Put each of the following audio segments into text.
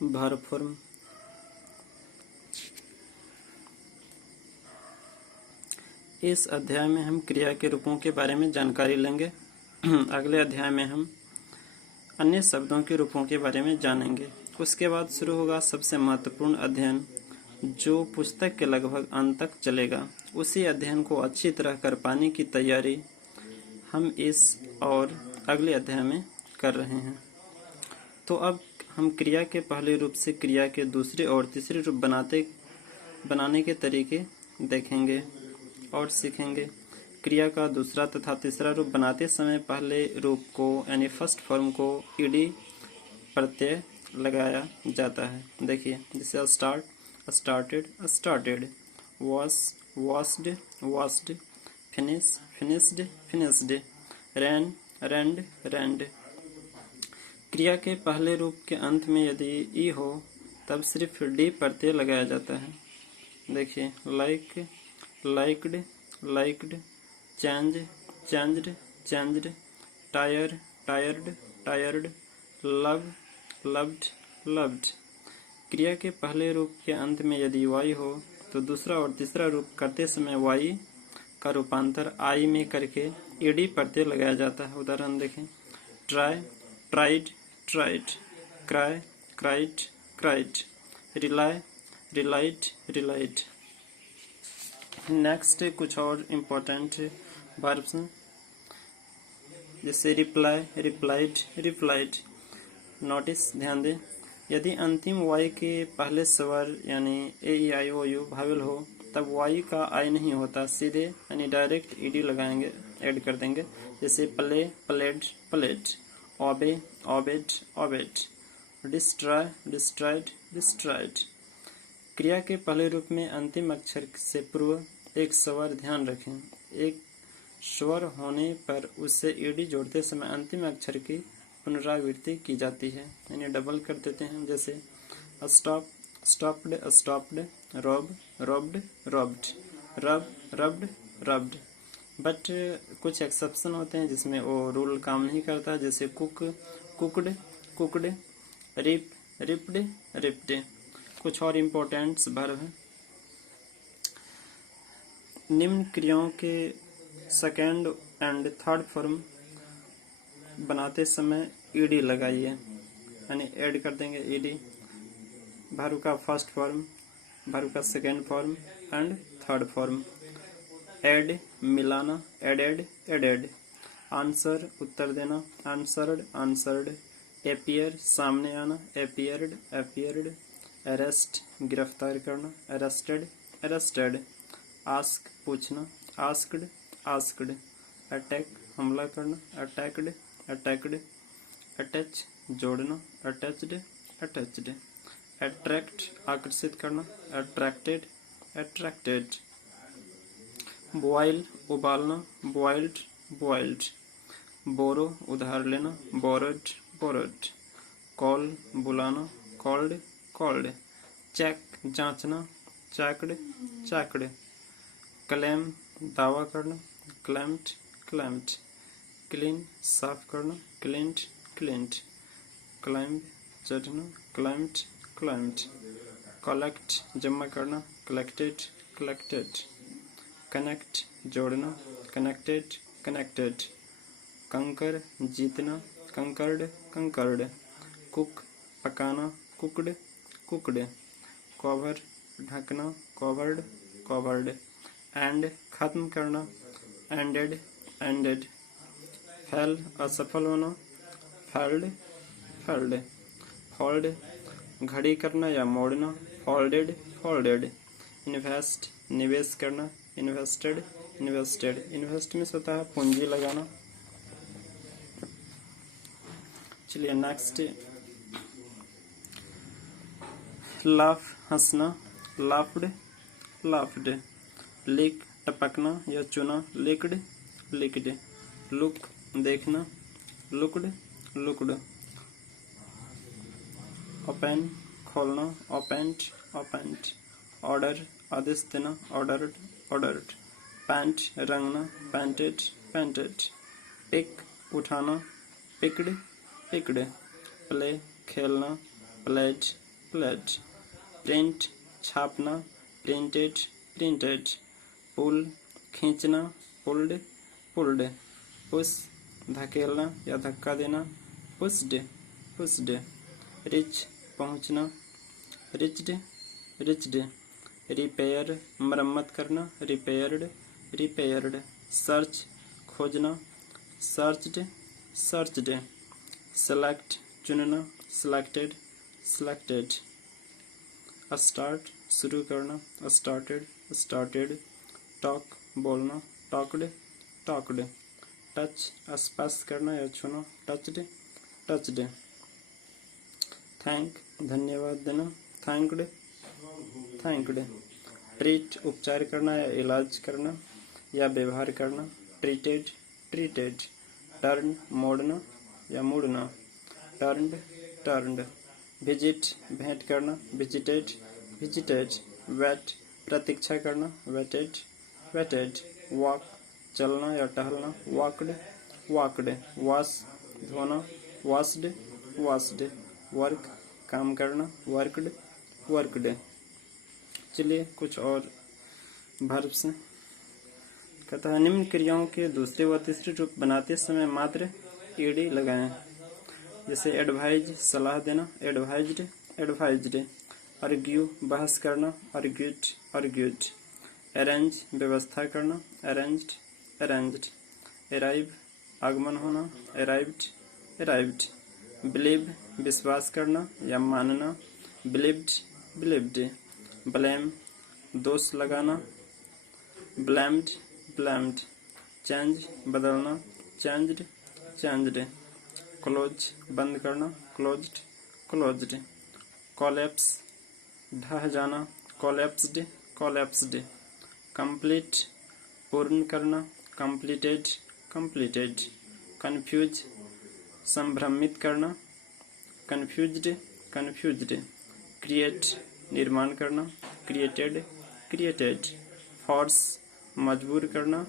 verb form। इस अध्याय में हम क्रिया के रूपों के बारे में जानकारी लेंगे। अगले अध्याय में हम अन्य शब्दों के रूपों के बारे में जानेंगे। उसके बाद शुरू होगा सबसे महत्वपूर्ण अध्ययन, जो पुस्तक के लगभग अंत तक चलेगा। उसी अध्ययन को अच्छी तरह कर पाने की तैयारी हम इस और अगले अध्याय में कर रहे हैं। तो अब हम क्रिया के पहले रूप से क्रिया के दूसरे और तीसरे रूप बनाने के तरीके देखेंगे और सीखेंगे। क्रिया का दूसरा तथा तीसरा रूप बनाते समय पहले रूप को यानी फर्स्ट फॉर्म को ईडी प्रत्यय लगाया जाता है। देखिए, जैसे start, started, started, wash, washed, washed, finish, finished, finished, rain, rained, rained. क्रिया के पहले रूप के अंत में यदि ई हो तब सिर्फ डी प्रत्यय लगाया जाता है। देखिए, like, liked, liked, change, changed, changed, tyre, tired, tired, love, loved, loved. क्रिया के पहले रूप के अंत में यदि वाई हो तो दूसरा और तीसरा रूप करते समय वाई का रूपांतर आई में करके ईडी प्रत्यय लगाया जाता है। उदाहरण देखें, try, tried, tried, cry, cried, cried, rely, relied, relied. Next कुछ और इम्पोर्टेंट वर्ब्स जैसे रिप्लाई, रिप्लाइड, रिप्लाइड। नोटिस, ध्यान दें, यदि अंतिम वाई के पहले स्वर यानी ए ई आई ओ यू भावल हो तब वाई का आई नहीं होता, सीधे यानी डायरेक्ट ईडी लगाएंगे, ऐड कर देंगे। जैसे play, played, played, obey, obeyed, obeyed, destroy, destroyed, destroyed. क्रिया के पहले रूप में अंतिम अक्षर से पूर्व एक स्वर ध्यान रखें। एक स्वर होने पर उससे ईडी जोड़ते समय अंतिम अक्षर की पुनरावृत्ति की जाती है, यानी डबल कर देते हैं। जैसे stop, stopped, stopped, rob, robbed, robbed, rub, rubbed, rubbed. But कुछ एक्सेप्शन होते हैं जिसमें वो रूल काम नहीं करता, जैसे cook, cooked, cooked, rip, ripped, ripped. कुछ और इम्पोर्टेंट्स वर्ब हैं। निम्न क्रियाओं के सेकेंड एंड थर्ड फॉर्म बनाते समय ईडी लगाइए, यानी ऐड कर देंगे ईडी। वर्ब का फर्स्ट फॉर्म, वर्ब का second form and third form. Add, मिलाना, एडेड, एडेड। आंसर, उत्तर देना, आंसर्ड, आंसर्ड। एपियर, सामने आना, एपियर्ड, एपियर्ड। अरेस्ट, गिरफ्तार करना, अरेस्टेड, अरेस्टेड। आस्क, पूछना, आस्क्ड, आस्क्ड। अटैक, हमला करना, अटैक्ड, अटैक्ड। अटैच, जोड़ना, अटैच्ड, अटैच्ड। अट्रैक्ट, आकर्षित करना, अट्रैक्टेड, अट्रैक्टेड। बॉयल, उबालना, बॉइल्ड, बॉइल्ड। बोरो, उधार लेना, बोरोड, बोरोड। कॉल, बुलाना, कॉल्ड, कॉल्ड। चेक, जांचना, चेक्ड, चेक्ड। क्लेम, दावा करना, क्लेम्ड, क्लेम्ड। क्लीन, साफ करना, क्लीन्ड, क्लीन्ड। क्लाइंब, चढ़ना, क्लाइंब्ड, क्लाइंब्ड। कलेक्ट, जमा करना, कलेक्टेड, कलेक्टेड। कनेक्ट, जोड़ना, कनेक्टेड, कनेक्टेड। कंकर, जीतना, कंकर्ड, कंकर्ड। कुक, पकाना, कुकड, कुकड। कवर, ढकना, कवर्ड, कवर्ड। एंड, खत्म करना, एंडेड, एंडेड। फेल, असफल होना, फेल्ड, फेल्ड। फोल्ड, घड़ी करना या मोड़ना, फोल्डेड, फोल्डेड। इन्वेस्ट, निवेश करना, इन्वेस्टेड, इन्वेस्टेड। इन्वेस्ट में होता है पूंजी लगाना। चलिए नेक्स्ट, लाफ, हंसना, लाफ्ड, लाफ्ड। लिक, टपकना या चुना, लिक्ड, लिक्ड। लुक, देखना, लुक्ड, लुक्ड। ओपन, खोलना, ओपेंड, ओपेंड। ऑर्डर, आदेश देना, ऑर्डर्ड, ऑर्डर्ड। पैंट, रंगना, पेंटेड, पेंटेड। पिक, उठाना, पिक्ड, पिक्ड। प्ले, खेलना, प्लेड, प्लेड, प्रिंट छापना, प्रिंटेड प्रिंटेड, पुल खींचना, पुल्ड पुल्ड, पुश धकेलना या धक्का देना, पुश्ड पुश्ड, रिच पहुंचना, रिच्ड रिच्ड, रिपेयर मरम्मत करना, रिपेयर्ड रिपेयर्ड, सर्च खोजना, सर्च्ड सर्च्ड, सेलेक्ट चुनना, सिलेक्टेड सिलेक्टेड, स्टार्ट शुरू करना, स्टार्टेड स्टार्टेड, टॉक बोलना, टॉक्ड टॉक्ड, टच स्पर्श करना या छूना, टच्ड टच्ड, थैंक धन्यवाद देना, थैंक्ड थैंक्ड, ट्रीट उपचार करना या इलाज करना या व्यवहार करना, ट्रीटेड ट्रीटेड, टर्न मोड़ना या मुड़ना, टर्न्ड टर्न्ड, विजिट भेंट करना, विजिटेड विजिटेड, वेट प्रतीक्षा करना, वेटेड वेटेड, वॉक चलना या टहलना, वॉकड वॉकड, वॉश धोना, वॉश्ड वॉश्ड, वर्क काम करना, वर्कड वर्कड। चलिए कुछ और वर्ब्स हैं। कहता है निम्न क्रियाओं के दूसरे व तीसरे रूप बनाते समय मात्र ईडी लगाएं। जैसे एडवाइज सलाह देना, एडवाइज्ड एडवाइज्ड, आर्ग्यू बहस करना, आर्ग्यूड आर्ग्यूड, अरेंज व्यवस्था करना, अरेंज्ड अरेंज्ड, अराइव आगमन होना, अराइव्ड अराइव्ड, बिलीव विश्वास करना या मानना, बिलीव्ड बिलीव्ड, ब्लेम दोष लगाना, ब्लेम्ड ब्लेम्ड, चेंज बदलना, चेंज्ड चेंज्ड, क्लोज बंद करना, क्लोज्ड क्लोज्ड, कोलैप्स ढह जाना, कोलैप्स्ड कोलैप्स्ड, कंप्लीट पूर्ण करना, कंप्लीटेड कंप्लीटेड, कंफ्यूज संभ्रमित करना, कंफ्यूज्ड कंफ्यूज्ड, क्रिएट निर्माण करना, क्रिएटेड क्रिएटेड, फोर्स मजबूर करना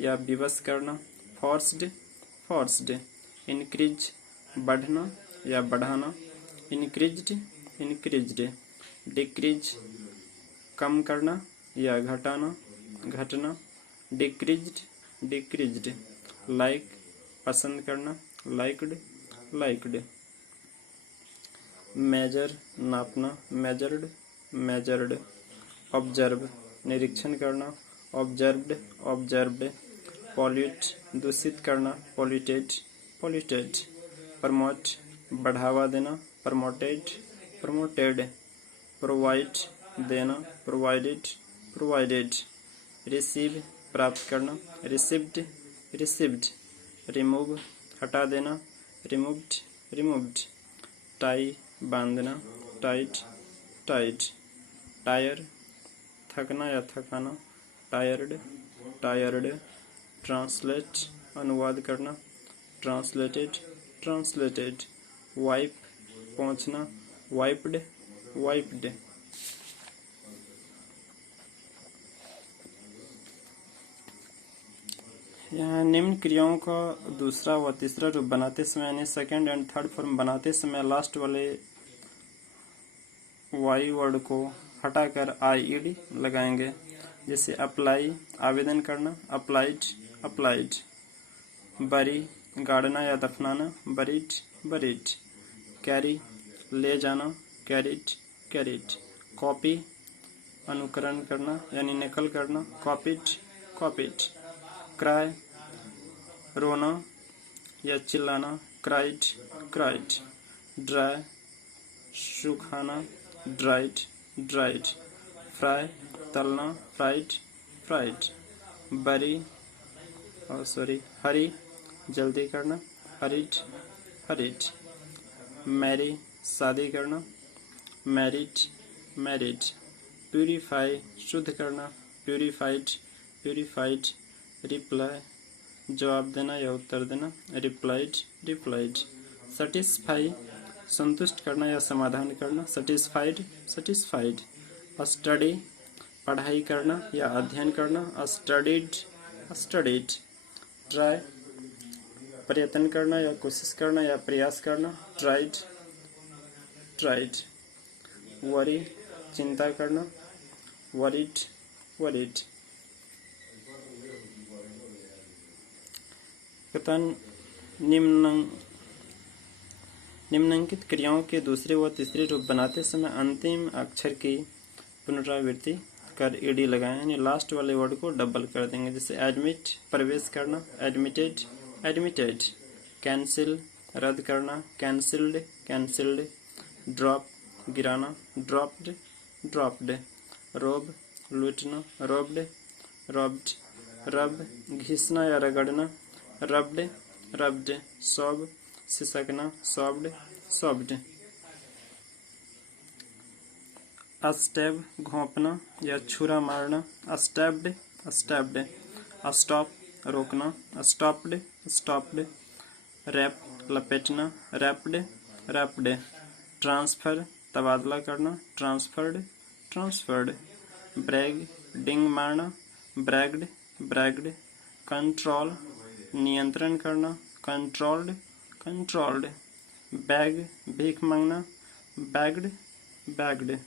या विवश करना, फोर्स्ड फोर्स्ड, इंक्रीज बढ़ना या बढ़ाना, इंक्रीज्ड इंक्रीज्ड, डिक्रीज कम करना या घटाना घटना, डिक्रीज्ड डिक्रीज्ड, लाइक पसंद करना, लाइक्ड लाइक्ड, मेजर नापना, मेजर्ड मेजर्ड, ऑब्जर्व निरीक्षण करना, ऑब्जर्व्ड ऑब्जर्व्ड, पॉल्यूट दूषित करना, पॉल्यूटेड पॉल्यूटेड, प्रमोट बढ़ावा देना, प्रमोटेड प्रमोटेड, प्रोवाइड देना, प्रोवाइडेड प्रोवाइडेड, रिसीव प्राप्त करना, रिसीव्ड रिसीव्ड, रिमूव हटा देना, रिमूव्ड रिमूव्ड, टाई बांधना, टाइट टाइट, टायर थकना या थकाना, टायर्ड टायर्ड, ट्रांसलेट अनुवाद करना, ट्रांसलेटेड ट्रांसलेटेड, वाइप पहुंचना, वाइप्ड वाइप्ड। यहाँ निम्न क्रियाओं का दूसरा व तीसरा रूप बनाते समय यानी सेकंड एंड थर्ड फॉर्म बनाते समय लास्ट वाले वाई वर्ड को हटाकर आईईडी लगाएंगे। जैसे अप्लाई आवेदन करना, अप्लाइड अप्लाइड, बरी गाड़ना या दफनाना, बरीड बरीड, कैरी ले जाना, कैरिड कैरिड, कॉपी अनुकरण करना यानी नकल करना, कॉपीड कॉपीड, क्राई रोना या चिल्लाना, क्राइड क्राइड, ड्राई सुखाना, ड्राइड ड्राइड, फ्राई तलना, फ्राइड फ्राइड, बरी हरी जल्दी करना, हरीड हरीड, मैरी शादी करना, मैरिड मैरिड, प्यूरिफाई शुद्ध करना, प्यूरिफाइड प्यूरिफाइड, रिप्लाई जवाब देना या उत्तर देना, रिप्लाइड रिप्लाइड, सेटिस्फाई संतुष्ट करना या समाधान करना, सेटिस्फाइड सेटिस्फाइड, स्टडी पढ़ाई करना या अध्ययन करना, स्टडीड स्टडीड, ट्राई प्रयत्न करना या कोशिश करना या प्रयास करना, ट्राइड ट्राइड, वरी चिंता करना, वरीड वरीड। कथन निम्नलिखित क्रियाओं के दूसरे व तीसरे रूप बनाते समय अंतिम अक्षर की पुनरावृत्ति कर ईडी लगाएं, यानी लास्ट वाले वर्ड को डबल कर देंगे। जैसे एडमिट प्रवेश करना, एडमिटेड एडमिटेड, कैंसिल रद्द करना, कैंसिल्ड कैंसिल्ड, ड्रॉप गिराना, ड्रॉप्ड ड्रॉप्ड, रोब लूटना, रोब्ड रॉब्ड, रब घिसना या रगड़ना, रब्ड रब्ड, सॉब सिसकना, सॉब्ड सॉब्ड, अस्टैब घोंपना या छुरा मारना, अस्टैब्ड अस्टैब्ड, स्टॉप रोकना, स्टॉप्ड स्टॉप्ड, रैप लपेटना, रैप्ड रैप्ड, ट्रांसफर तबादला करना, ट्रांसफर्ड ट्रांसफर्ड, ब्रैग डिंग मारना, ब्रैग्ड ब्रैग्ड, कंट्रोल नियंत्रण करना, कंट्रोल्ड कंट्रोल्ड, बैग भीख मांगना, बैग्ड बैग्ड।